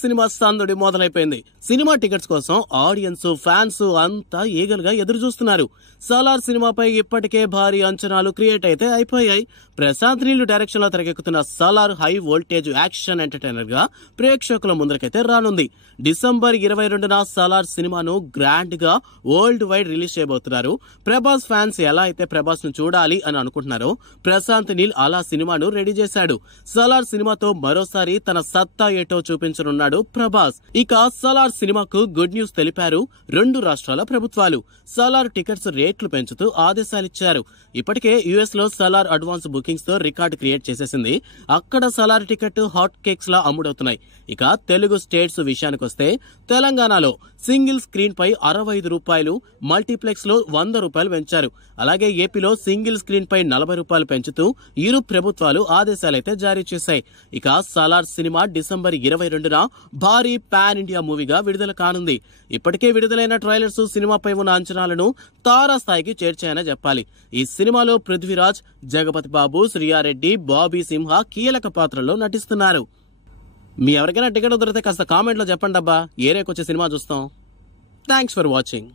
Cinema సందడి మొదలైపోయింది. Cinema tickets కోసం audience, fans అంతా ఈగలుగా ఎదురు చూస్తున్నారు. సలార్ సినిమాపై ఇప్పటికే భారీ అంచనాలు క్రియేట్ అయితే అయిపోయాయి. ప్రశాంత్ నీల్ డైరెక్షన్ లో తెరకెక్కుతున్న Salaar high voltage action entertainer గా ప్రేక్షకుల ముందరకైతే రానుంది. డిసెంబర్ 22న సలార్ సినిమాను గ్రాండ్ గా వరల్డ్ వైడ్ రిలీజ్ చేయబోతున్నారు. ప్రభాస్ ఫ్యాన్స్ ఎలా అయితే ప్రభాస్ ను చూడాలి అని అనుకుంటున్నారో ప్రశాంత్ నీల్ అలా సినిమాను రెడీ చేశాడు. సలార్ సినిమాతో మరోసారి తన సత్తా ఏటో చూపించనున్నాడు ప్రభాస్. ఇక సలార్ సినిమాకు గుడ్ న్యూస్ తెలిపారు 2 రాష్ట్రాల ప్రభుత్వాలు. సలార్ టికెట్స్ రేట్లు పెంచుతూ ఆదేశాలిచ్చారు. ఇప్పటికే యుఎస్ లో సలార్ అడ్వాన్స్ బుకింగ్స్ తో రికార్డు క్రియేట్ చేసేసింది. అక్కడ సలార్ టికెట్ హాట్ కేక్స్ లా అమ్ముడవుతున్నాయి. ఇక తెలుగు స్టేట్స్ విషయానికొస్తే తెలంగాణలో సింగిల్ స్క్రీన్ పై 65 రూపాయలు, మల్టీప్లెక్స్ లో 100 రూపాయలు పెంచారు. అలాగే ఏపీలో సింగిల్ స్క్రీన్ పై 40 రూపాయలు పెంచుతూ ఇరు ప్రభుత్వాలు ఆదేశాలైతే జారీ చేశాయి. ఇక సలార్ సినిమా డిసెంబర్ 22న భారీ పాన్ ఇండియా మూవీగా విడుదల కానుంది. ఇప్పటికే విడుదలైన ట్రైలర్స్ సినిమాపై ఉన్న అంచనాలను తారాస్థాయికి చేర్చాయని చెప్పాలి. ఈ సినిమాలో పృథ్వీరాజ్, జగపతి బాబు, శ్రీయారెడ్డి, బాబీ సింహ కీలక పాత్రల్లో నటిస్తున్నారు. మీ ఎవరికైనా టికెట్ దొరికితే కాస్త కామెంట్లో చెప్పండి అబ్బా. ఏరియాకి వచ్చే సినిమా చూస్తాం. Thanks for watching.